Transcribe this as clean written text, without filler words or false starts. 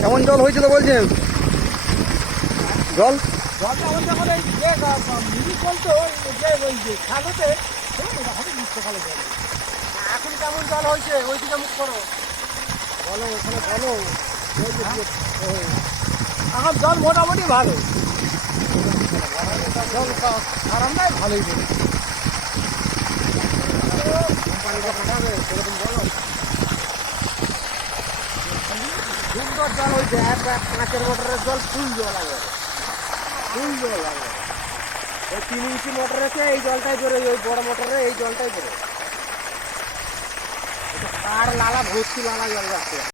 কেমন জল হয়েছে তো বলছেন? জল জলটা আমাদের এখন এই মিনি কল তো ওই যে খালোতে হবে গ্রীষ্মকালে জল। এখন কেমন জল হয়েছে ওইদিকে মুখ করো, বলো ওখানে বলো। এখন জল মোটামুটি ভালো, জল খারাপ নয়, ভালোই বলো। কোম্পানিটা পাঠাবে সেরকম বলো। সুন্দর জল হয়েছে, এক কাঁচের মোটরের জল ফুল জল লাগে, ফুল জল লাগে। ওই 3 ইঞ্চি মোটর আছে, এই জলটাই বেরোয়, ওই বড় মোটরে এই জলটাই বেরোয়। আর লালা ভর্তি লালা জল যাচ্ছে।